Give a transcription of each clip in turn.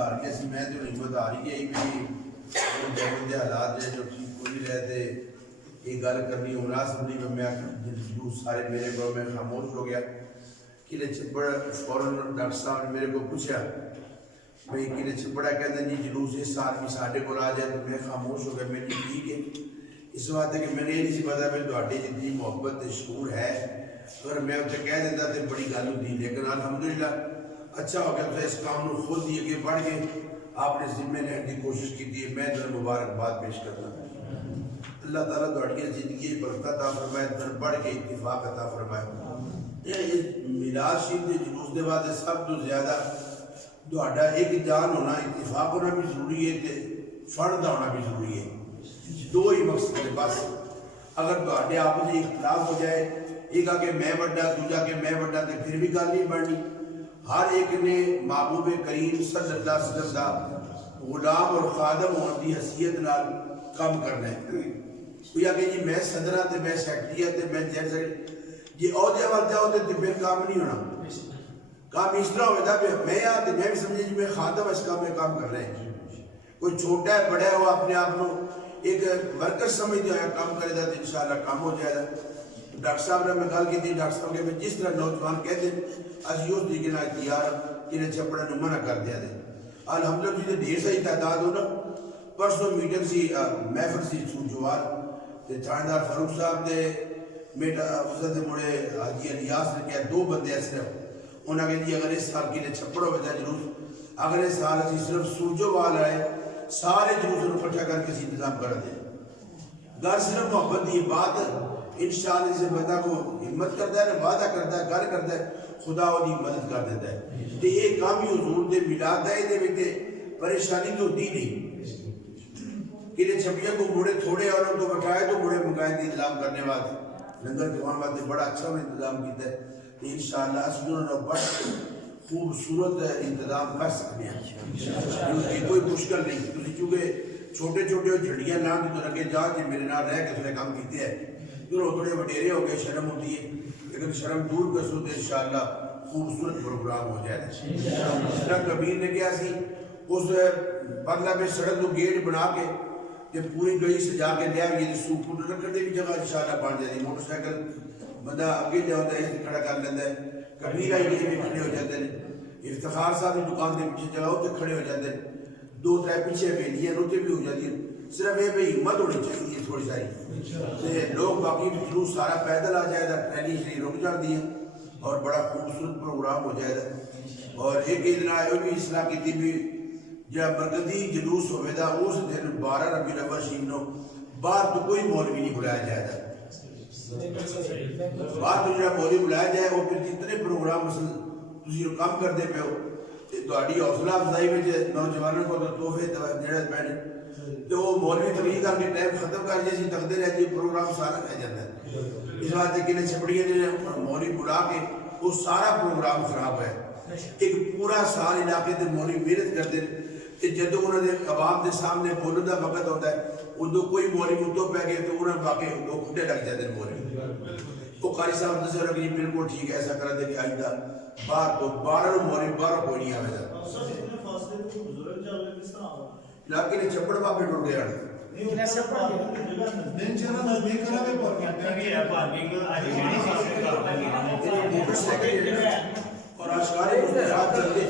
آ رہی ہے میں تو ہمت آ رہی ہے بھی حالات جو ٹھیک ہو نہیں رہے تھے یہ گل کرنی ہونا سمجھی میں جلوس سارے میرے کو میں خاموش ہو گیا قلعے چھپڑ فوراً ڈاکٹر صاحب نے میرے کو پوچھا بھائی قلعے چھپڑا کہتے ہیں جی جلوس اس سال بھی ساڈے کو آ جائے تو میں خاموش ہو گیا میں نے ٹھیک ہے اس بات ہے کہ میں نے یہ نہیں سی پتا میں تھوڑی جتنی محبت شعور ہے اگر میں اسے کہہ دیتا تو بڑی گل ہوتی لیکن الحمدللہ اچھا ہو گیا تو اس کام کو خود ہی اگے بڑھ کے آپ نے ذمے لینے کی کوشش کی تھی میں تو مبارکباد پیش کرتا ہوں اللہ تعالیٰ تھوڑی زندگی برکت عطا فرمائے در بڑھ کے اتفاق عطا فرمائے میلاد شریف کے جلوس کے بعد سب تو زیادہ تھوڑا ایک جان ہونا اتفاق ہونا بھی ضروری ہے فنڈ کا ہونا بھی ضروری ہے دو ہی مقصد ہے بس اگر تھوڑے آپس میں اختلاف ہو جائے ایک آ کے میں بڑا دوجا کے میں بڑا تو پھر بھی گل نہیں بننی ہر ایک نے محبوب کریم صلی اللہ علیہ وسلم کا غلام اور خادم ہونے کی حیثیت نال کام کرنا ہے کوئی آ کہ جی میں صدر ہاں تو میں سیکٹری ہاں تو میں جیسے جی عہدے وال جاؤ تو پھر کام نہیں ہونا کام اس طرح ہوتا ہے میں آ تو میں بھی سمجھے جی میں خادم اس کام میں کام کر رہے ہیں کوئی چھوٹا ہے بڑا ہے وہ اپنے آپ کو ایک ورکر سمجھتے ہیں کام کرے گا تو انشاءاللہ کام ہو جائے گا ڈاکٹر صاحب نے میں گل کی تھی ڈاکٹر صاحب کے میں جس طرح نوجوان کہتے ہیں اسی اس طریقے نال تیار انہیں چھپڑا نو منع کر دیا دے الحمدللہ جی ڈھیر ساری تعداد ہو نا پرسوں میٹنگ سی محفل سی سوجوال تے تھاندار فاروق صاحب دے میٹا افسر دے مڑے حاجی الیاس نے کہا دو بندے ایسے انہوں نے کہا جی اگر اس سال کے لیے چھپڑ ہو جائے جلوس اگر اس سال اسی صرف سوجوال آئے سارے جلوس کو اکٹھا کر کے انتظام کر دیں گھر صرف محبت کی بات انشاءاللہ اسے بندہ کو ہمت کرتا ہے وعدہ کرتا ہے گل کرتا ہے خدا وہ دی مدد کر دیتا ہے تو یہ کام ہی حضور دے میلاد ہے دے وچ پریشانی تو ہوتی نہیں کہ چھپیاں کو مڑے تھوڑے اور تو بٹھائے تو مڑے منگائے دی انتظام کرنے والے لنگر کھوان والے بڑا اچھا انتظام کیتا ہے تو انشاءاللہ اس دونوں بڑا خوبصورت انتظام کر سکتے ہیں کوئی مشکل نہیں تھی چونکہ چھوٹے چھوٹے جھڑیاں لان تو لگے جا جی میرے نال رہ کے تھوڑے کام کیتے ہیں جو تھوڑے وڈیرے ہو گئے شرم ہوتی ہے لیکن شرم دور کر سو تو انشاءاللہ خوبصورت پروگرام ہو جائے جناب کبیر نے کیا سی اس پگلا میں سڑک تو گیٹ بنا کے جب پوری گئی سجا کے لیا یہ سوپ پوٹ رکھنے بھی جگہ انشاءاللہ بن جائے موٹر سائیکل بندہ اگے لیا ہوتا ہے کھڑا کر لیتا ہے کبیر آئی گئی بھی کھڑے ہو جاتے ہیں افتخار صاحب کی دکان کے پیچھے جگہ ہوتے کھڑے ہو جاتے ہیں دو ترے پیچھے ویلیاں ہوتے بھی ہو جاتی ہیں صرف یہ بھائی ہمت ہونی چاہیے تھوڑی ساری لوگ باقی جلوس سارا پیدل آ جائے گا ٹرینی شری رک جاتی ہے اور بڑا خوبصورت پروگرام ہو جائے گا اور ایک دن آئے بھی اصلاح کی تھی بھی جب برگدی جلوس ہوئے گا اس دن 12 ربیع الاول شریف نو باہر تو کوئی مولوی نہیں بلایا جائے گا باہر تو جب مولوی بلایا جائے وہ پھر جتنے پروگرام تسی کام کرتے پہ ہو تھوڑی حوصلہ افزائی میں نوجوانوں کو تحفے دینا پہنے تو وہ مولوی تقریر کر کے ٹائم ختم کر جیسی تقدیر ہے جی پروگرام سارا رہ جاتا ہے اس بات ہے کہ چھپڑیاں نے مولوی بلا کے وہ سارا پروگرام خراب ہے ایک پورا سال علاقے تے مولوی محنت کرتے ہیں جدو انہوں نے عوام کے سامنے بولنے کا وقت ہوتا ہے ادو کوئی مولوی اتو پہ گئے تو انہوں نے باقی دو کھٹے لگ جاتے ہیں مولوی وہ قاری صاحب نے سر کہ بالکل ٹھیک ہے ایسا کر دے کہ آئندہ باہر تو 12 مولوی 12 کوئی نہیں آئے گا لیکن چھپڑ باپے ٹوٹ گیا اور آشکاری اس نے رات چلتے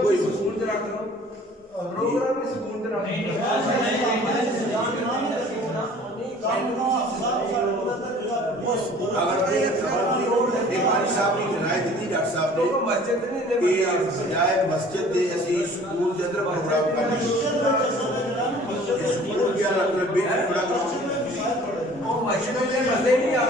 کوئی سکون سے رکھ رہا پروگرام میں سکون سے رکھ اگر ایمانی صاحب کی جنائے دیتی ڈاکٹر صاحب نے کہ بجائے مسجد دے ایسی سکول دے اندر پروگرام کرنی سکول کیا لگ بیٹ بڑا کرو وہ مسجد میں بندے نہیں آ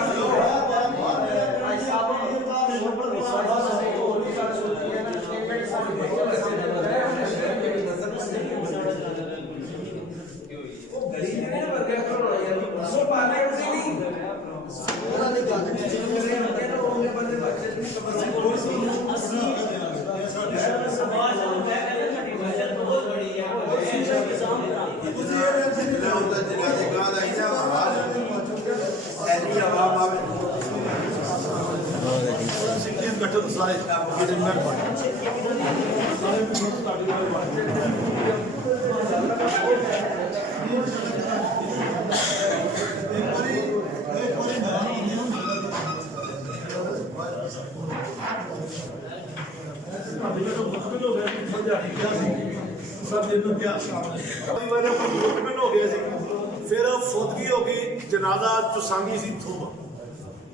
बैठे तो सारे हो गया फिर फौतगी हो गई जनाजा चुसांगी सी थोबा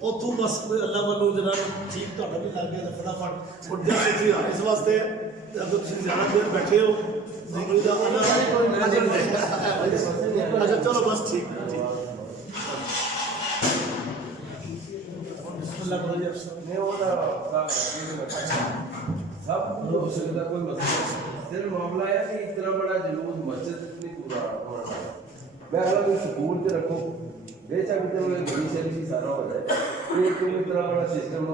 उतों बस अल्लाह वालों जरा ठीक तो भी लग गया तो फटाफट उठ जाए इस वास्ते अगर तुम ज़्यादा देर बैठे हो अच्छा चलो बस ठीक सब हो सकता कोई मसला सिर्फ मामला है कि इतना बड़ा जुलूस मस्जिद नहीं पूरा होना मैं अगला कोई स्कूल से रखो बेशक तो बड़ी शरीफ सारा हो जाए ये तुम इतना बड़ा सिस्टम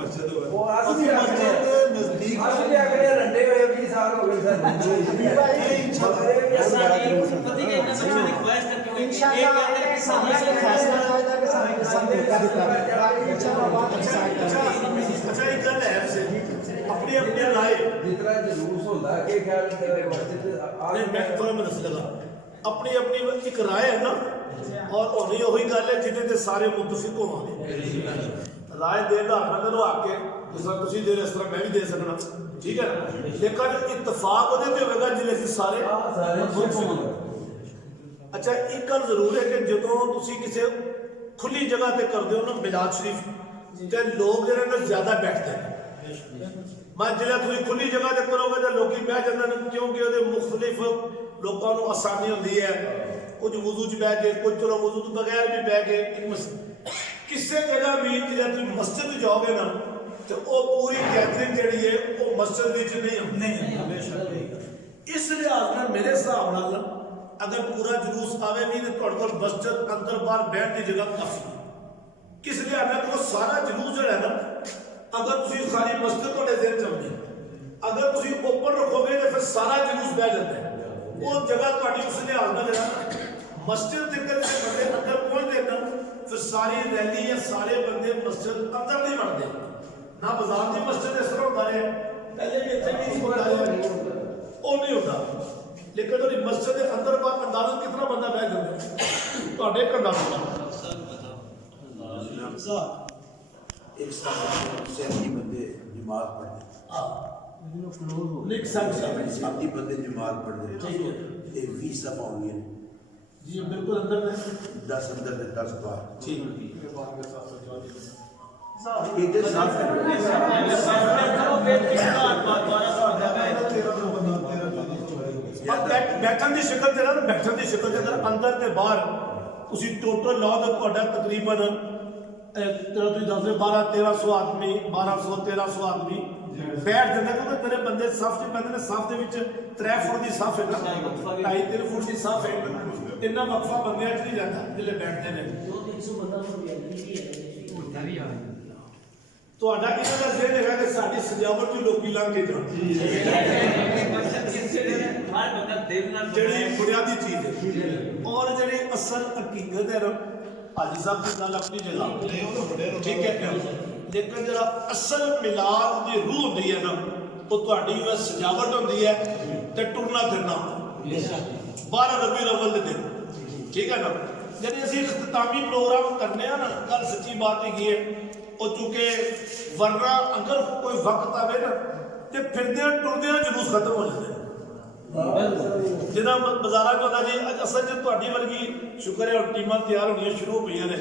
मस्जिद वो असली नजदीक असली अगर रंडे हुए 20 साल हो गए सर अपनी अपनी राय जितना जुलूस होता है कि ख्याल मस्जिद मैं थोड़ा मैं दस लगा अपनी अपनी एक राय है ना और होनी वही गल है जिन्हें सारे मुतफिक होवांगे राय देने का मतलब वो आके जिस तरह तुम दे इस तरह मैं भी दे सकना ठीक है लेकिन इतफाक वो होगा जिले सारे अच्छा एक गल जरूर है कि जो तुम किसी खुली जगह पर करते हो ना मिलाद शरीफ तो लोग जो ज्यादा बैठते हैं मैं जिला तुम खुली जगह पर करोगे तो लोग बह जाते हैं क्योंकि वो मुख्तलिफ लोगों को आसानी होती है कुछ वजू च बह गए कुछ चलो वजू तो बगैर भी बह गए किसी जगह भी जो तुम मस्जिद जाओगे ना तो वो पूरी गैदरिंग जी है वो मस्जिद नहीं इस लिहाज में मेरे हिसाब न अगर पूरा जुलूस आवे भी तो मस्जिद अंदर बाहर बैठ की जगह काफी किस लिहाज में तो सारा जुलूस जो है ना अगर तुम सारी मस्जिद थोड़े देर चलती अगर तुम ओपन रखोगे तो फिर सारा जुलूस बह जाता है वो जगह थोड़ी उस लिहाज में जो मस्जिद बंदे अंदर पहुंचते ना फिर सारी रैली या सारे बंदे मस्जिद अंदर नहीं बढ़ते ना बाजार की मस्जिद इस तरह होता है पहले भी इतने भी वो नहीं होता लेकिन थोड़ी मस्जिद के अंदर बाहर अंदाजा कितना बंदा बह जाता है एक साथी बंदे जमात पढ़ते साथी बंदे जमात पढ़ते एक 20 सफा होंगे जी बिल्कुल अंदर में 10 अंदर में 10 बाहर ठीक इधर साफ बैठन की शक्ल से बैठन की शक्ल से अंदर ते बाहर तुसी टोटल ला तो तकरीबन 1200-1300 आदमी 1200-1300 आदमी बैठ जाता क्योंकि तेरे बंदे सफ च पैंदे ने सफ दे विच 3 फुट की सफ है ना 2.5-3 फुट की सफ है इन्ना वक्फा बंदे च नहीं रहता जिले बैठते हैं ਤੁਹਾਡਾ ਇਹਨਾਂ ਦਾ ਜ਼ਿਹਨ ਹੈਗਾ ਕਿ ਸਾਡੀ ਸਜਾਵਟ ਚ ਲੋਕੀ ਲੰਘ ਕੇ ਜਾਣ ਜਿਹੜੀ ਬੁਨਿਆਦੀ ਚੀਜ਼ ਹੈ ਔਰ ਜਿਹੜੀ ਅਸਲ ਹਕੀਕਤ ਹੈ ਨਾ ਹਾਜੀ ਸਾਹਿਬ ਦੀ ਗੱਲ ਆਪਣੀ ਜਗ੍ਹਾ ਠੀਕ ਹੈ ਲੇਕਿਨ ਜਿਹੜਾ ਅਸਲ ਮਿਲਾਦ ਦੀ ਰੂਹ ਹੁੰਦੀ ਹੈ ਨਾ ਉਹ ਤੁਹਾਡੀ ਉਹ ਸਜਾਵਟ ਹੁੰਦੀ ਹੈ ਤੇ ਟੁਰਨਾ ਫਿਰਨਾ 12 ਰਬੀਉਲ ਅਵਲ ਦੇ ਦਿਨ ਠੀਕ ਹੈ ਨਾ ਜਿਹੜੀ ਅਸੀਂ ਇਖਤਤਾਮੀ ਪ੍ਰੋਗਰਾਮ ਕਰਨੇ ਆ ਨਾ ਗੱਲ ਸੱਚੀ ਬਾਤ ਹੈਗੀ ਹੈ और चूंकि वरना अगर कोई वक्त आवे ना तो फिरदे टुरदे जुलूस खत्म हो जाते जिदा बाजारा में होता जी असल जो तुहाडी वर्गी शुक्र है टीमां तैयार होनी शुरू हो गई ने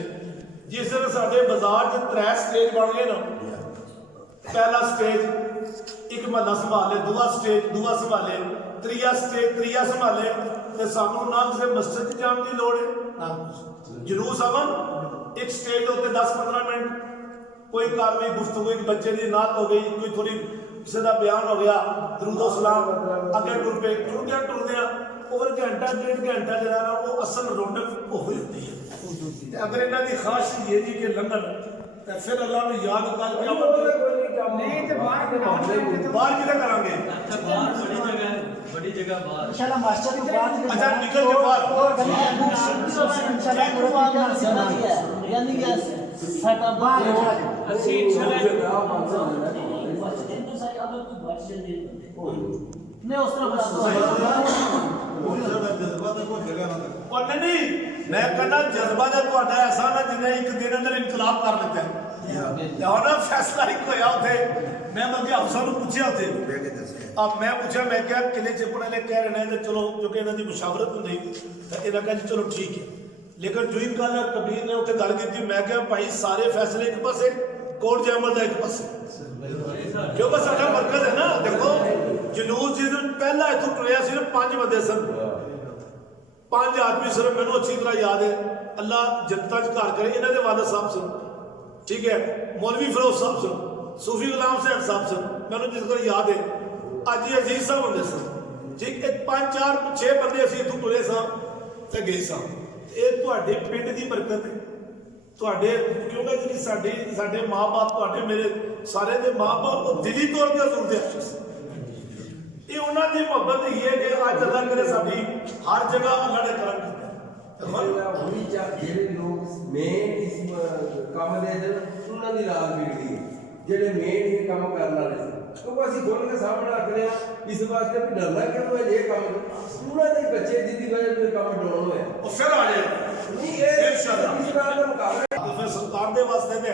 जिस तरह साडे बाजार च 3 स्टेज बन गए ना पहला स्टेज एक महला संभाले दूसरा स्टेज दूसरा संभाले त्रीया स्टेज त्रीया संभाले तो सानू ना किसी मस्जिद जाने की लोड़ है ना जुलूस आवन एक स्टेज के उत्ते 10-15 मिनट कोई कारवाई गुफ्तगू एक बच्चे की नात हो गई कोई थोड़ी किसी का बयान हो गया दरूदो सलाम अगे टुर पे टुरद्या ओवर घंटा 1.5 घंटा जरा ना वो असल रौनक वो हो जाती है अगर इन्हों की खास ये जी कि लंघन तो फिर अल्लाह ने याद कर बाहर किधर करांगे बड़ी जगह बाहर इंशाल्लाह मास्टर को बात अच्छा निकल के बाहर इंशाल्लाह पूरा यानी कि सेटअप ਅਸੀਂ नहीं उस तरह और नहीं मैं कहना जज्बा जब ਤੁਹਾਡਾ ਐਸਾ ਨਾ ਜਿਵੇਂ ਇੱਕ ਦਿਨ ਅੰਦਰ ਇਨਕਲਾਬ ਕਰ ਦਿੱਤਾ ਤੇ ਹੁਣ ਫੈਸਲਾ ਇੱਕ ਹੋਇਆ ਉੱਥੇ ਮੈਂ ਮੰਗੇ ਅਫਸਰ ਨੂੰ ਪੁੱਛਿਆ ਉੱਥੇ अब मैं पूछा मैं क्या किले च पढ़े लिखे कह रहे हैं चलो क्योंकि इन्हों की मुशावरत होंगी तो इन्हें कहा चलो ठीक है लेकिन जो ही गल कबीर ने उत्थे गल की मैं क्या भाई सारे फैसले एक पासे कोर्ट जैमल का एक पासे क्योंकि साडा मरकज है ना देखो जलूस जिस दिन पहला इतों टुरिया सिर्फ 5 बंदे सन 5 आदमी सिर्फ मैंने अच्छी तरह याद है अल्लाह जनता च घर करे इन्हों के वालिद साहब सन ठीक है मौलवी फिरोज साहब सन सूफी गुलाम साहब साहब सन मैंने जिस तरह याद है ਅੱਜ ਹੀ ਅਜ਼ੀਜ਼ ਸਾਹਿਬ ਹੁੰਦੇ ਸਨ ਠੀਕ ਹੈ 5 4 6 ਬੰਦੇ ਅਸੀਂ ਇੱਥੋਂ ਤੁਰੇ ਸਾਂ ਤੇ ਗਏ ਸਾਂ ਇਹ ਤੁਹਾਡੇ ਪਿੰਡ ਦੀ ਬਰਕਤ ਹੈ ਤੁਹਾਡੇ ਕਿਉਂਕਿ ਜਿਹੜੀ ਸਾਡੇ ਮਾਂ-ਬਾਪ ਤੁਹਾਡੇ ਮੇਰੇ ਸਾਰੇ ਦੇ ਮਾਂ-ਬਾਪ ਉਹ ਦਿਲੀ ਤੌਰ ਤੇ ਹਜ਼ੂਰ ਦੇ ਅਫਸਰ ਸੀ ਇਹ ਉਹਨਾਂ ਦੀ ਮੁਹੱਬਤ ਹੀ ਹੈ ਕਿ ਅੱਜ ਅੱਲਾਹ ਕਰੇ ਸਾਡੀ ਹਰ ਜਗ੍ਹਾ ਅੱਲਾਹ ਨੇ ਕਰਮ ਕੀਤਾ ਉਹੀ ਜਿਹੜੇ ਲੋਕ ਮੇਨ ਇਸ ਕੰਮ ਦੇ ਉਹਨਾਂ ਦੀ ਰਾਤ ਬਿਗੜੀ ਹੈ ਜਿਹੜੇ ਮੇਨ ਇਹ ਕੰਮ ਕਰਨ ਵਾਲੇ ਸੀ ਕਿਉਂਕਿ ਅਸੀਂ ਖੋਲ ਕੇ ਸਾਹਮਣੇ ਰੱਖ ਰਹੇ ਹਾਂ ਇਸ ਵਾਸਤੇ ਵੀ ਡਰਨਾ ਕਿਉਂ ਹੈ ਇਹ ਕੰਮ ਉਹਨਾਂ ਦੇ ਬੱਚੇ ਦੀ ਵਜ੍ਹਾ ਤੋਂ ਕੰਮ ਡਾਊਨ ਹੋਇਆ ਉਹ ਫਿਰ ਆ ਜਾਏ ਨਹੀਂ ਇਹ ਇਨਸ਼ਾਅੱਲਾ ਇਸ ਤਰ੍ਹਾਂ ਦਾ ਮੁਕਾਬਲਾ तो फिर सरकार के वास्ते ने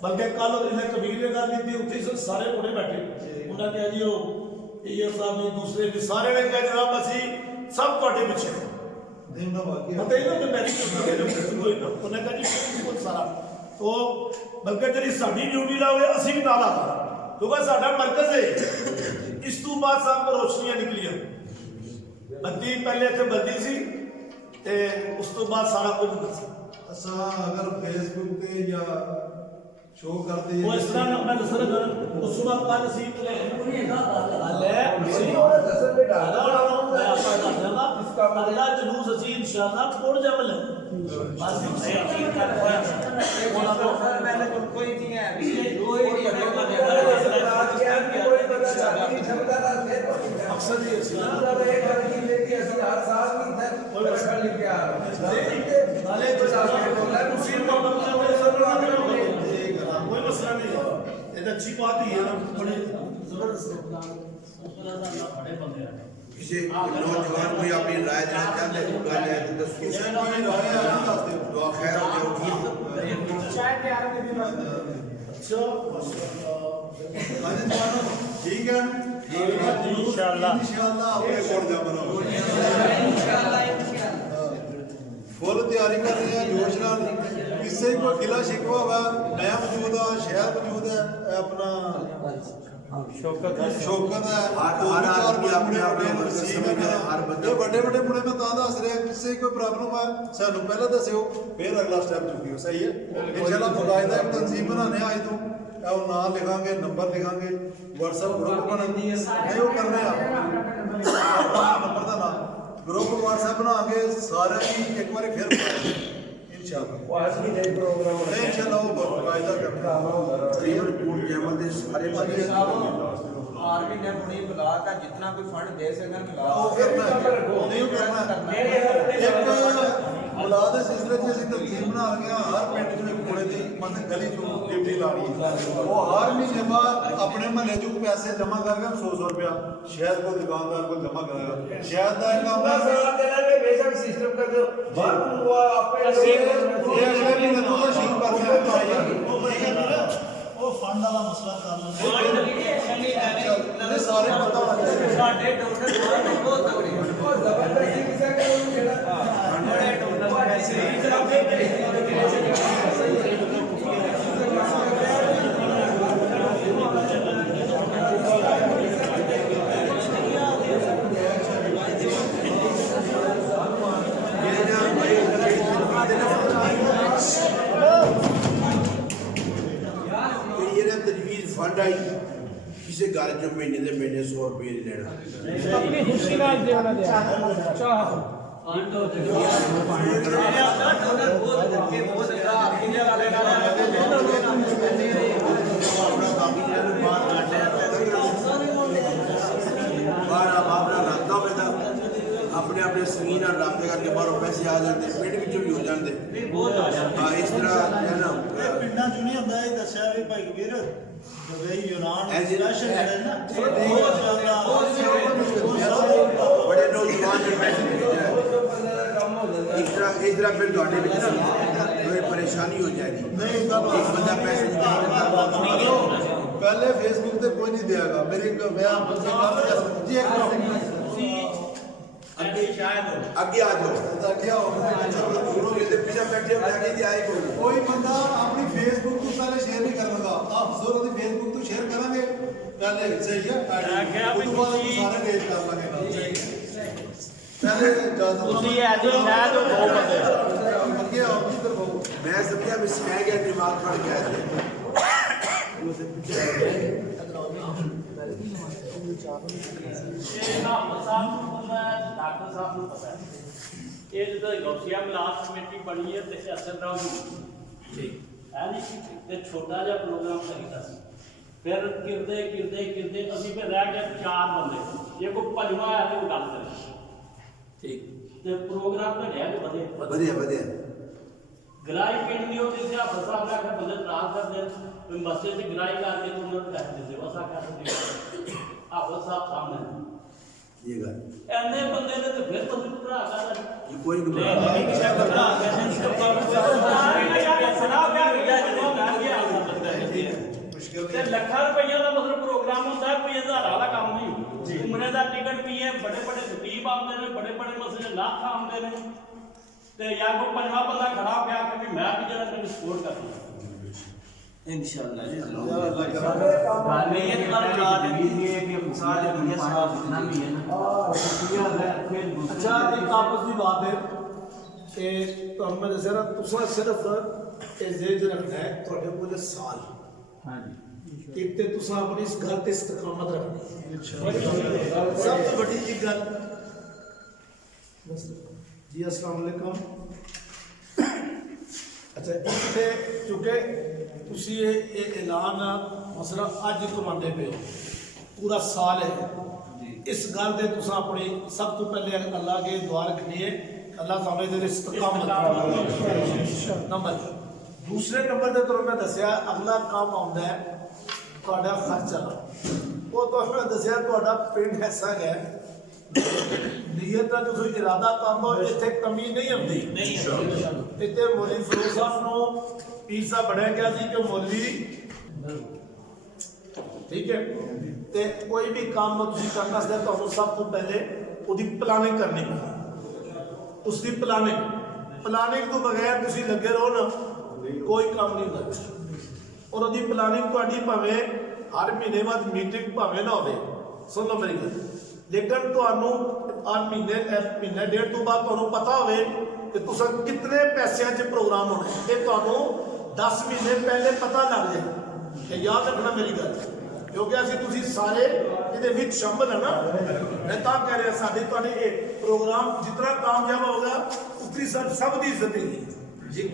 बल्कि कल इन्हें कबीर ने गल की उत्थे सारे मुंडे बैठे उन्हें कहा जी ये साहब ने दूसरे भी सारे ने कहा जनाब असी सब ਤੁਹਾਡੇ ਪਿੱਛੇ पता ही ना कि मेरी कोई ना उन्हें कहा जी बिल्कुल सारा तो बल्कि ਜਿਹੜੀ ਸਾਡੀ ਡਿਊਟੀ ਲਾਵੇ ਅਸੀਂ ਵੀ ਨਾਲ ਆ क्योंकि साडा मरकज है इस तो बाद सब रोशनियां निकलियां बत्ती पहले इतने बत्ती सी ते उस तो बाद सारा कुछ नहीं सी असा अगर फेसबुक पे या शो करते वो इस तरह अपना दसर कर उस वक्त का नसीब ले दसन पे डाला अगला जुलूस असी इंशाअल्लाह कोर्ट जमल है बस कोई नहीं है मकसद ये सी हर साल की लिख के आ नाले मुसीब कोई मसला नहीं है ये तो अच्छी बात ही है ना बड़ी जबरदस्त किसी नौजवान कोई अपनी राय देना चाहते हैं गल है तो दसो दुआ खैर हो जाए ठीक है इंशाल्लाह अपने कोर्ट जमन फुल तैयारी कर रहे हैं जोश नाल किसी को गिला शिकवा हुआ मैं मौजूद हाँ शहर मौजूद है अपना शौकत है बड़े बड़े मुड़े मैं दस रहा किसी कोई प्रॉब्लम है सानू पहले दस्यो फिर अगला स्टेप चुकियो सही है इंशाल्लाह बाकायदा एक तंजीम बनाने आज तो नाम लिखांगे नंबर लिखांगे व्हाट्सएप ग्रुप बनानी है नहीं वो करने नंबर का नाम ग्रुप व्हाट्सएप बनाके सारे एक बार फिर इंशाल्लाह आज भी नए प्रोग्राम इंशाल्लाह वो बाकायदा करना तकरीबन कोर्ट जैमल के सारे बंदे आर्मी ने अपनी बुला का जितना कोई फंड दे सकें मिला ਉਹ ਕਰਨਾ ਨਹੀਂ ਕਰਨਾ ਇੱਕ ਮੁਲਾ ਦੇ ਸਿਲਸਿਲੇ 'ਚ ਅਸੀਂ ਤਨਜ਼ੀਮ ਬਣਾ ਲਗੇ ਹਰ ਪਿੰਡ 'ਚ ਇੱਕ ਕੋਲੇ ਦੀ ਮਤਲਬ ਗਲੀ 'ਚ ਡਿਊਟੀ ਲਾਣੀ ਉਹ ਹਰ ਮਹੀਨੇ ਬਾਅਦ ਆਪਣੇ ਮਹੱਲੇ 'ਚ ਪੈਸੇ ਜਮ੍ਹਾਂ ਕਰਕੇ 100 ਰੁਪਇਆ ਸ਼ਾਇਦ ਕੋਈ ਦੁਕਾਨਦਾਰ ਕੋਲ ਜਮ੍ਹਾਂ ਕਰਾਏਗਾ ਸ਼ਾਇਦ ਦਾ ਇਹ ਕੰਮ ਹੈ बेशक सिस्टम कर दो ਇਹ ਅਗਲੇ ਮਹੀਨੇ ਤੋਂ ਸ਼ੁਰੂ ਕਰਦੇ ਹਾਂ वो फंड वाला मसला कर ਇਹ ਸਾਰੇ ਪਤਾ ਹੋਣਾ ਚਾਹੀਦਾ साढ़े डॉक्टर बहुत तगड़ी जबरदस्ती किसा करो फंड आई किसी घर जो महीने के महीने 100 रुपये नहीं लेना अपनी खुशी नाल देना दे चाह आंटो अपने अपने संगी रबते करके बाहरों पैसे आ जाते पिंड भी हो जाते हाँ इस तरह ਚ ਨਹੀਂ ਹੁੰਦਾ ਇਹ ਦੱਸਿਆ ਵੀ ਭਾਈ ਵੀਰ ਦੁਬਈ ਯੂਨਾਨ ਇਹ ਜਿਹੜਾ ਸ਼ਹਿਰ ਹੈ ਨਾ बड़े नौजवान जो पैसे भेज रहे हैं इस तरह फिर ਤੁਹਾਡੇ ਵਿੱਚ ਨਾ ਕੋਈ ਪਰੇਸ਼ਾਨੀ ਹੋ ਜਾਏਗੀ ਇੱਕ ਬੰਦਾ ਪੈਸੇ ਨਹੀਂ ਦਿੰਦਾ ਪਹਿਲੇ ਫੇਸਬੁੱਕ ਤੇ ਕੋਈ ਨਹੀਂ ਦੇਗਾ ਮੇਰੇ ਕੋ ਵਿਆਹ ਬੰਦੇ ਕੰਮ ਕਰ ਜੀ ਇੱਕ ਅੱਗੇ ਆ ਜਾਓ ਕੀ ਹੋਗਾ ਦੋਨੋਂ ਇਹਦੇ ਪਿੱਛੇ ਬੈਠੇ ਹੋ ਲੱਗੇ ਜੀ ਆਏ ਕੋਈ ਬੰਦਾ ਆਪਣੀ ਫੇਸਬੁੱਕ ਤੋਂ ਪਹਿਲੇ ਸ਼ੇਅਰ ਨਹੀਂ ਕਰਨਗਾ ਆਪ ਜ਼ੋਰ ਦੀ ਫੇਸਬੁੱਕ ਤੋਂ ਸ਼ੇਅਰ ਕਰਾਂਗੇ ਪਹਿਲੇ ਸਹੀ ਹੈ ਉਸ ਤੋਂ ਬਾਅਦ ਆਪਾਂ ਸਾਰੇ ਦੇਸ਼ ਕਰ ਲਾਂਗੇ ਪਹਿਲੇ ਤੁਸੀਂ ਐਜ ਸ਼ਾਇਦ ਬਹੁਤ ਬੰਦੇ ਅੱਗੇ ਆਓ ਕਿੱਧਰ ਬਹੁ ਮੈਂ ਸਮਝਿਆ ਵੀ ਸਮਝ ਗਿਆ ਦਿਮਾਗ ਪੜ ਗਿਆ ਡਾਕਟਰ ਸਾਹਿਬ ਨੂੰ ਪਤਾ ਹੈ ਇਹ ਜਦੋਂ ਗੌਸੀਆ ਮਲਾਸ ਕਮੇਟੀ ਬਣੀ ਹੈ ਤੇ ਅਸਰ ਰਾਉ ਠੀਕ ਹੈ ਨਹੀਂ ਤੇ ਛੋਟਾ ਜਿਹਾ ਪ੍ਰੋਗਰਾਮ ਕਰੀਦਾ ਸੀ ਫਿਰ ਕਿਰਦੇ ਅਸੀਂ ਫਿਰ ਰਹਿ ਗਏ 4 ਬੰਦੇ ਜੇ ਕੋਈ ਪੰਜਵਾਂ ਆਇਆ ਤੇ ਉਹ ਗੱਲ ਕਰੇ ਠੀਕ ਤੇ ਪ੍ਰੋਗਰਾਮ ਘਟਿਆ ਕਿ ਵਧੀਆ ਗਰਾਈ ਪਿੰਡ ਦੀ ਉਹ ਜਿਹਾ ਫਸਾ ਲਿਆ ਕਿ ਬੰਦੇ ਤਰਾਸ ਕਰਦੇ ਵੀ ਮਸਜਿਦ ਦੀ ਗਰਾਈ ਕਰਕੇ ਉਹਨਾਂ ਨੂੰ ਕਹਿ ਦਿੰਦੇ ਵਸਾ ਕਰਦੇ ਆਪਸ ਸਾਹਿਬ ਸਾਹਮਣੇ ਇਹ ਗੱਲ ਐਨੇ ਬੰਦੇ ਨੇ ਤੇ ਫਿਰ ਤੁਸੀਂ ਭਰਾ ਕਰ ਇਹ ਕੋਈ ਨਹੀਂ ਤੇ ਲੱਖਾਂ ਰੁਪਈਆ ਦਾ ਮਤਲਬ ਪ੍ਰੋਗਰਾਮ ਹੁੰਦਾ ਹੈ, ਕੋਈ ਹਜ਼ਾਰਾਂ ਵਾਲਾ ਕੰਮ ਨਹੀਂ। ਉਮਰੇ ਦਾ ਟਿਕਟ ਵੀ ਹੈ, ਬੜੇ ਖਤੀਬ ਆਉਂਦੇ ਨੇ, ਬੜੇ ਮਸਲੇ ਲਾਖ ਆਉਂਦੇ ਨੇ ਤੇ ਜਾਂ ਕੋਈ ਪੰਜਵਾਂ ਬੰਦਾ ਖੜਾ ਪਿਆ ਕਿ ਵੀ ਮੈਂ ਵੀ ਜਿਹੜਾ ਤੈਨੂੰ ਸਪੋਰਟ ਕਰਦਾ इंशाल्लाह जी ਗੱਲ ਇਹ ਹੈ ਕਿ ਰਾਤ ਦੀ ਹੈ ਕਿ ਸਾਰੇ ਦੁਨੀਆ ਸਾਫ ਜਿੰਨਾ ਵੀ ਹੈ ਨਾ ਅੱਛਾ ਇੱਕ ਆਪਸ ਦੀ ਬਾਤ ਹੈ ਕਿ ਤੁਹਾਨੂੰ ਮੈਂ ਦੱਸਿਆ ਨਾ ਤੁਸੀਂ ਸਿਰਫ ਇਹ ਜ਼ੇਜ ਰੱਖਣਾ ਹੈ ਤੁਹਾਡੇ ਕੋਲ ਸਾਲ ਹਾਂਜੀ ਇੱਕ ਤੇ ਤੁਸੀਂ ਆਪਣੀ ਇਸ ਗੱਲ ਤੇ ਇਸਤਕਾਮਤ ਰੱਖਣੀ ਹੈ ਸਭ ਤੋਂ ਵੱਡੀ ਜੀ ਗੱਲ ਜੀ अस्सलाम वालेकुम अच्छा इतने चूंकि तुसी ये ऐलान मसला अज करवाते पे हो पूरा साल है इस गल के तुस अपनी सब तो पहले अल्लाह के दुआ रखनी है अल्लाह सामने दे इस्तकामत नंबर दूसरे नंबर ते तुहानू मैं दस्सिया अगला काम आउंदा है तुहाडा खर्चा वो तुहानू मैं दस्सिया तुहाडा पिंड ऐसा है नीयत का जो इरादा काम हो इतने कमी नहीं आती इतने मौलवी फरूक साहब को पीर साहब बढ़िया क्या थी कि मौलवी ठीक है ते कोई भी काम तुम करना तो सब तो पहले उसकी प्लानिंग करनी उसकी प्लानिंग तो बगैर तुम लगे रहो ना कोई काम नहीं होता और उसकी प्लानिंग थोड़ी भावें हर महीने बाद मीटिंग भावें ना हो सुन लो मेरी गल लेकिन ਤੁਹਾਨੂੰ ਹਰ ਮਹੀਨੇ ਡੇਢ ਤੋਂ ਬਾਅਦ ਤੁਹਾਨੂੰ ਪਤਾ ਹੋਵੇ ਕਿ ਤੁਸੀਂ ਕਿੰਨੇ ਪੈਸਿਆਂ 'ਚ ਪ੍ਰੋਗਰਾਮ ਹੋਣਾ ਇਹ ਤੁਹਾਨੂੰ 10 ਮਹੀਨੇ ਪਹਿਲੇ ਪਤਾ ਲੱਗ ਜਾਏ ਇਹ ਯਾਦ ਰੱਖਣਾ ਮੇਰੀ ਗੱਲ ਕਿਉਂਕਿ ਅਸੀਂ ਤੁਸੀਂ ਸਾਰੇ ਇਹਦੇ ਵਿੱਚ ਸ਼ਾਮਲ ਹੈ ਨਾ ਮੈਂ ਤਾਂ ਕਹਿ ਰਿਹਾ ਸਾਡੇ ਤੁਹਾਡੇ ਇਹ ਪ੍ਰੋਗਰਾਮ ਜਿੰਨਾ ਕਾਮਯਾਬ ਹੋਗਾ ਉਤਨੀ ਸਭ ਦੀ ਇੱਜ਼ਤ ਹੈਗੀ ਜੀ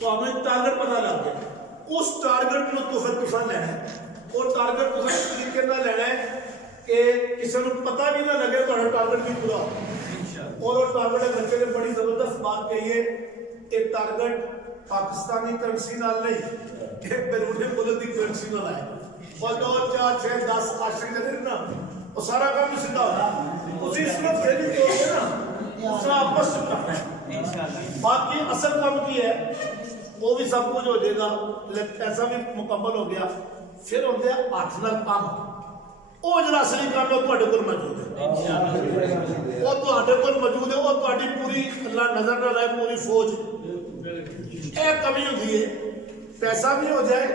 ਤੁਹਾਨੂੰ ਇੱਕ ਟਾਰਗੇਟ ਪਤਾ ਲੱਗ ਗਿਆ ਉਸ ਟਾਰਗੇਟ ਨੂੰ ਤੁਸੀਂ ਲੈਣਾ ਉਹ ਟਾਰਗੇਟ ਤੁਸੀਂ ਇਸ ਤਰੀਕੇ ਨਾਲ ਲੈਣਾ ਹੈ कि किसी को पता भी ना लगे तो टारगेट भी पूरा और वो टारगेट बच्चे ने बड़ी जबरदस्त बात कही है कि टारगेट पाकिस्तानी करेंसी नाल नहीं बैरूनी मुल्क की करेंसी नाल है और 2 4 6 10 आशिक जने ना वो सारा काम सीधा होगा उसी इसमें पहले तोड़ते ना दूसरा आपस में करना है इंशाल्लाह बाकी असल काम की है वो भी सब कुछ हो जाएगा ऐसा भी मुकम्मल हो गया फिर होते हैं 8 नाल काम ਉਹ ਜਿਹੜਾ ਅਸਲੀ ਕੰਮ ਹੈ ਤੁਹਾਡੇ ਕੋਲ ਮੌਜੂਦ ਹੈ ਉਹ ਤੁਹਾਡੇ ਕੋਲ ਮੌਜੂਦ ਹੈ ਉਹ ਤੁਹਾਡੀ ਪੂਰੀ ਅੱਲਾ ਨਜ਼ਰ ਨਾਲ ਰਹੇ ਪੂਰੀ ਫੌਜ ਇਹ ਕਮੀ ਹੁੰਦੀ ਹੈ ਪੈਸਾ ਵੀ ਹੋ ਜਾਏ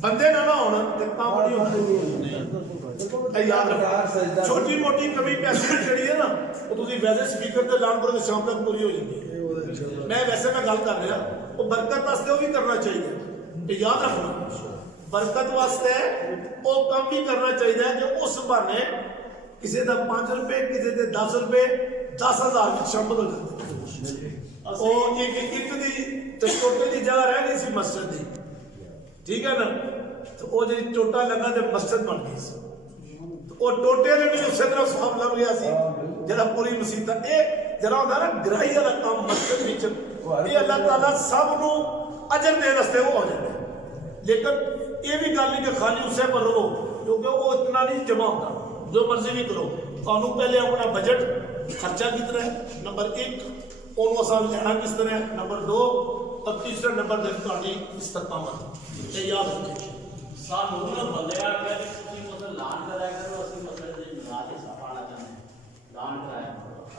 ਬੰਦੇ ਨਾ ਹੋਣ ਤੇ ਕੰਮ ਨਹੀਂ ਹੁੰਦਾ ਇਹ ਯਾਦ ਰੱਖੋ ਛੋਟੀ ਮੋਟੀ ਕਮੀ ਪੈਸੇ ਦੀ ਜਿਹੜੀ ਹੈ ਨਾ ਉਹ ਤੁਸੀਂ ਵੈਸੇ ਸਪੀਕਰ ਤੇ ਲਾਉਣ ਪਰ ਸ਼ਾਮ ਤੱਕ ਪੂਰੀ ਹੋ ਜਾਂਦੀ ਹੈ ਮੈਂ ਵੈਸੇ ਮੈਂ ਗੱਲ ਕਰ ਰਿਹਾ ਉਹ ਬਰਕਤ ਵਾਸਤੇ ਉਹ ਵੀ ਕਰਨਾ ਚਾਹੀਦਾ ਇਹ ਯਾਦ ਰੱਖਣਾ बरकत वास्ते वो काम भी करना चाहिए जो उस बहाने किसी का 5 रुपए किसी के 10 रुपए 10,000 शामिल हो जाते एक छोटे की जगह रह गई सी मस्जिद की ठीक है ना तो वो जी टोटा लगा तो मस्जिद बन गई सी वो टोटे ने भी उस तरह स्वाब लग गया सी जरा पूरी मुसीबत ये जरा होता ना गराही वाला काम मस्जिद ये अल्लाह ताला सब नूं अजर देने वास्ते वो हो जाता है लेकिन ये भी गल नहीं कि खाली उससे पर रहो, क्योंकि वो इतना नहीं जमा होता, जो मर्जी भी करो। ਤੁਹਾਨੂੰ पहले अपना बजट खर्चा कितना है नंबर 1, ਉਹਨੂੰ ਅਸਾਂ ਲੈਣਾ ਕਿਸ ਤਰ੍ਹਾਂ ਹੈ नंबर 2, और तीसरा नंबर ਦੇ ਤੁਹਾਡੀ ਇਸਤਕਾਮਤ ਇਹ ਯਾਦ ਰੱਖੇ। ਸਾਨੂੰ ਨਾ ਬੰਦਿਆ ਕਿ ਤੁਸੀਂ ਮਤਲਬ ਐਲਾਨ ਕਰਿਆ ਕਰੋ, ਅਸੀਂ ਮਸਲੇ ਦੇ ਨਾਲ ਹਿੱਸਾ ਪਾਣਾ ਚਾਹੁੰਦੇ ਹਾਂ, ਐਲਾਨ ਕਰਾਇਆ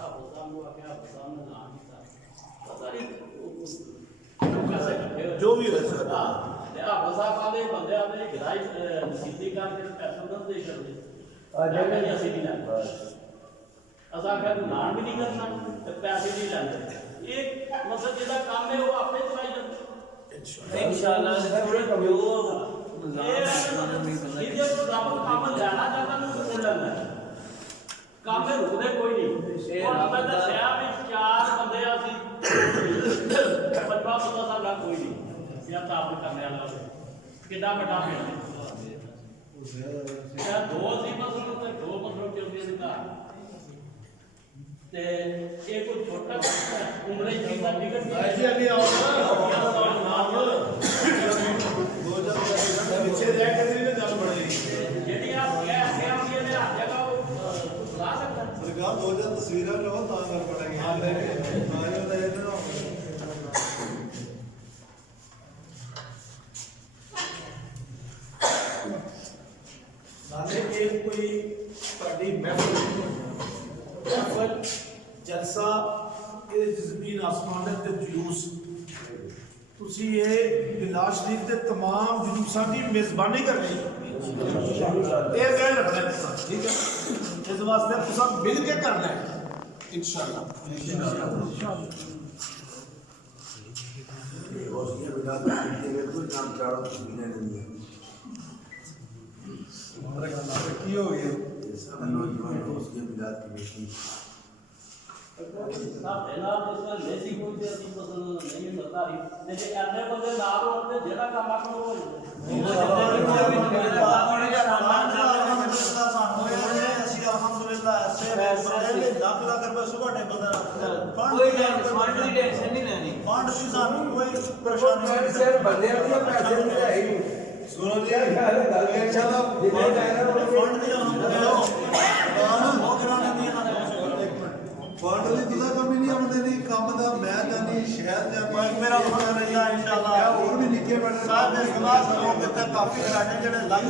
ਆਪ ਸਾਨੂੰ ਆਖਿਆ ਸਾਹਮਣੇ ਐਲਾਨ ਕੀਤਾ ਪਤਾ ਨਹੀਂ कैसे करते हो जो भी हो सकता आप वाले बंदे आते गिराई नसीबी करके पैसा ना दे करते नहीं ਅਸੀਂ ਨਹੀਂ ਲੈਂਦੇ ਅਸਾਂ ਕਹਿੰਦੇ ਨਾਮ ਵੀ ਨਹੀਂ ਕਰਨਾ ਤੇ ਪੈਸੇ ਨਹੀਂ ਲੈਂਦੇ ਇਹ ਮਤਲਬ ਜਿਹਦਾ ਕੰਮ ਹੈ ਉਹ ਆਪੇ ਚਲਾਈ ਜਾਂਦੇ इंशाल्लाह थोड़े जो ਇਹਦੇ ਤੋਂ ਰੱਬ ਕੰਮ ਲੈਣਾ ਚਾਹੁੰਦਾ ਨੂੰ ਕੋਲ ਲੈਂਦਾ ਕੰਮ ਰੁਕਦੇ ਕੋਈ ਨਹੀਂ ਇਹ ਰੱਬ ਦਾ ਸ਼ਹਿਰ ਵਿੱਚ 4 ਬੰਦੇ ਆ ਸੀ ਪੰਜਵਾਂ ਬੰਦਾ ਸਾਡਾ ਕੋਈ ਨਹੀਂ ਜਾਂ ਤਾਂ ਆਪ ਕਰਨੇ ਵਾਲਾ ਹੋਵੇ ਕਿੱਡਾ ਵੱਡਾ ਪਿੰਡ ਜਾਂ 2 ਸੀ ਮਸਲੇ ਤੇ 2 ਮਸਲੇ ਚੱਲਦੇ ਨੇ ਘਰ ਤੇ ਇਹ ਕੋਈ ਛੋਟਾ ਉਮਰੇ ਜੀ ਦਾ ਟਿਕਟ ਨਹੀਂ ਜੀ ਅੱਗੇ ਆਓ ਪਿੱਛੇ ਰਹਿ ਕੇ ਨਹੀਂ ਗੱਲ ਬਣੀ ਜਿਹੜੀ ਆ ਪੈਸੇ ਆਉਂਦੀਆਂ ਨੇ ਹੱਥ ਜਗ੍ਹਾ ਉਹ ਲਾ ਸਕਦਾ ਸਰਕਾਰ 2000 ਤਸਵੀਰਾਂ ਲਓ ਤਾਂ ਕਰ ਪੜਾਂਗੇ ਹਾਂ ਲੈ ਕੇ ਹਾਂ ਉਹਦਾ ਇਹਨਾਂ ਨਾਲੇ ਇਹ ਕੋਈ ਤੁਹਾਡੀ ਮਹਿਫਲ ਜਲਸਾ ਇਹਦੇ ਜ਼ਮੀਨ ਆਸਮਾਨ ਦੇ ਜਲੂਸ ਤੁਸੀਂ ਇਹ ਬਿਲਾਲ ਸ਼ਰੀਫ ਦੇ तमाम ਜਲੂਸਾਂ ਦੀ ਮੇਜ਼ਬਾਨੀ ਕਰਨੀ ਇਹ ਜ਼ਾਹਿਰ ਰੱਖਣਾ ਹੈ ਠੀਕ ਹੈ ਇਸ ਵਾਸਤੇ ਤੁਸੀਂ ਮਿਲ ਕੇ ਕਰਨਾ ਹੈ इंशाअल्लाह ये बिना कोई काम चाड़ो बिना नहीं है ਕੀ ਹੋ ਗਿਆ सब नौजवान दोस्त के मिलाद कमेटी ਸਾਡੇ ਨਾਲ ਇਸ ਵਾਰ ਲੈਸੀ ਕੋਈ ਤੇ ਅਸੀਂ ਮਸਲ ਨਹੀਂ ਮਤਾ ਰਹੀ ਤੇ ਜੇ ਐਨੇ ਬੰਦੇ ਨਾਲ ਹੋਣ ਤੇ ਜਿਹੜਾ ਕੰਮ ਆਖਣ ਉਹ ਹੋ कोई फंड की टेंशन नहीं लेनी ਸਿਰ ਬੰਦੇ ਆ ਪੈਸੇ ਨਹੀਂ ਹੈ ਹੀ ਸੁਣੋ ਜੀ ਗੱਲ ਇਨਸ਼ਾਅੱਲਾ ਜਿਵੇਂ ਜਾਏਗਾ ਫੰਡ ਦੀ ਤੁਦਾ ਕਮੀ ਨਹੀਂ ਆਉਂਦੇ ਨਹੀਂ ਕੰਮ ਦਾ ਮੈਂ ਜਾਨੀ ਸ਼ਹਿਰ ਜਾਨੀ ਮੇਰਾ ਮਨ ਰਹਿੰਦਾ ਇੰਸ਼ਾਅੱਲਾ ਹੋਰ ਵੀ ਨਿੱਕੇ ਬੜੇ ਸਾਹਿਬ ਦੇ ਸਮਾਜ ਸਰੋਂ ਕਿਤੇ ਕਾਫੀ ਕਰਾਣੇ ਜਿਹੜੇ ਲੱਗ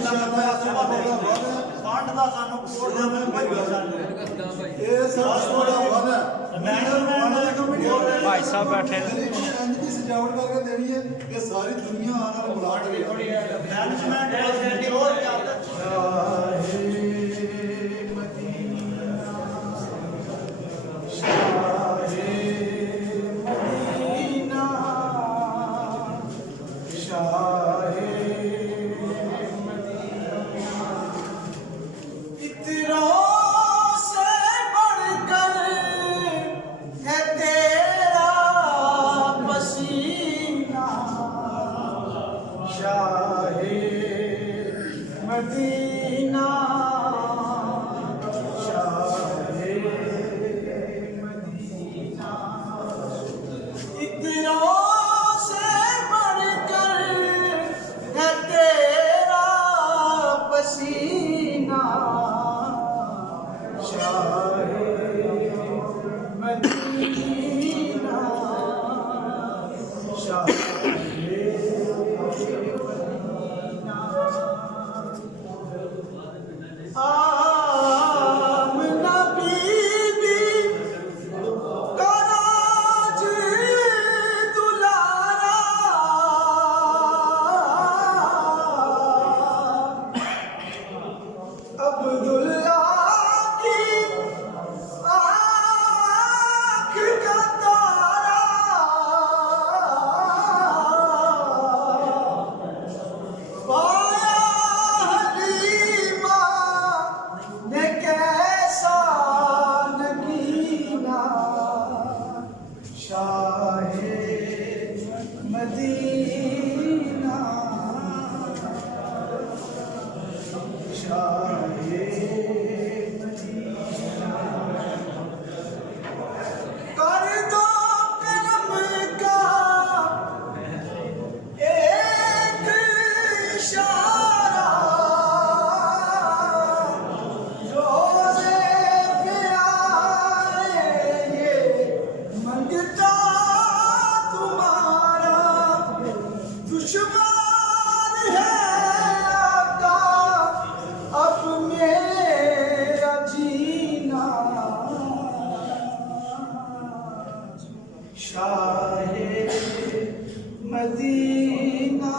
ਫੰਡ ਦਾ ਸਾਨੂੰ ਕੋਡ ਦੇ ਕੋਈ ਪੈਸਾ ਨਹੀਂ ਇਹ ਸਭ ਥੋੜਾ ਵਾਦਾ ਭਾਈ ਸਾਹਿਬ ਬੈਠੇ ਇੰਜ ਦੀ ਸਜਾਵਟ ਕਰਕੇ ਦੇਣੀ ਹੈ ਕਿ ਸਾਰੀ ਦੁਨੀਆ ਆਣ ਨਾਲ ਬੁਲਾ ਕੇ ਮੈਨੇਜਮੈਂਟ ਜੋ مدینہ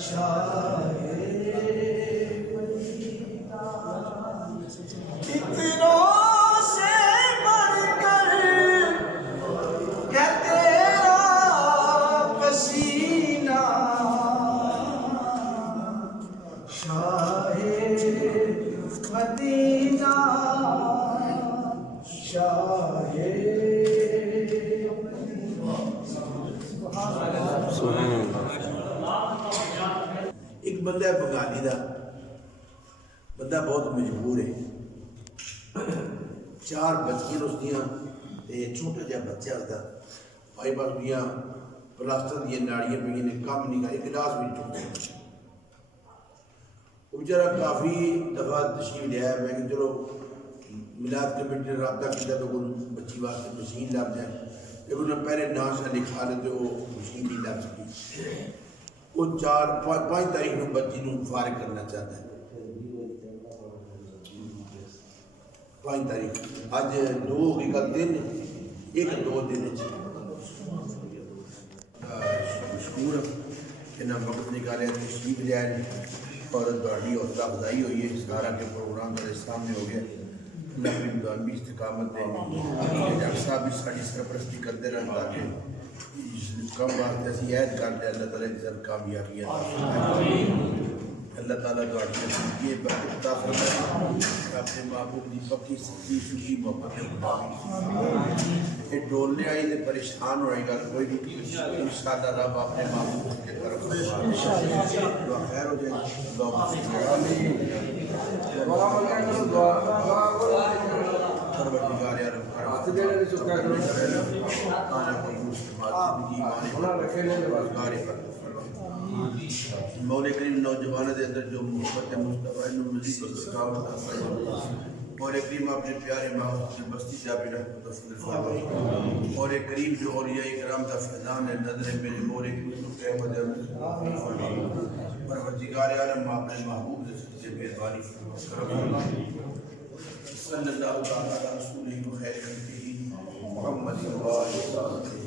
شاہ اتنوں سے بڑھ کر ہے تیرا پسینہ شاہ مدینہ شاہ ایک بندہ ہے بنگالی دا بندہ بہت مجبور ہے 4 بچیاں اس دیاں تے چھوٹا جہا بچہ اس دا بھائی باس دیاں پلاسٹر دیا ناڑیاں پہ نے کام نہیں کر ایک گلاس بھی ٹوٹ وہ بیچارہ کافی دفعہ تشریف لیا ہے میں کہ چلو میلاد کمیٹی نے رابطہ کیا تو کوئی بچی واسطے مشین لگ جائے لیکن انہیں پہلے نام سے لکھا لیتے وہ مشین نہیں لگ سکی وہ 4-5 تاریخ میں بچی نو فارغ کرنا چاہتا ہے 5 تاریخ آج 2 ہوگی کل 3 1-2 دن مشکور کہ نہ وقت نکالے تشریف لے آئے اور دوڑی حوصلہ افزائی ہوئی ہے سارا کے پروگرام میرے سامنے ہو گیا اللہ کی امداد بھی استقامت دے ڈاکٹر صاحب بھی ساری سرپرستی کرتے رہے تاکہ کم واسطے اسی عہد کر دے اللہ تعالیٰ کی سب کامیابی اللہ تعالیٰ دعائی یہ برکت عطا فرمائے اپنے محبوب کی پکی سچی سچی محبت یہ ڈولنے آئی تے پریشان ہو رہی گا کوئی نہیں انشاءاللہ رب اپنے محبوب کے طرف دعا خیر ہو جائے پروردگار یا رب مولا کریم نوجوانوں کے اندر جو محبت مصطفیٰ انہوں مزید استقامت عطا فرمائے مولا کریم اپنے پیارے محبوب کی بستی جا بھی رحمت و فضل فرمائے مولا کریم جو اولیاء کرام کا فیضان ہے نظر میرے مولا کریم کے احمد پروردگار عالم اپنے محبوب سے مہربانی فرمائے صلی اللہ تعالی علی رسولہ خیر خلقہ محمد صلی اللہ علیہ وسلم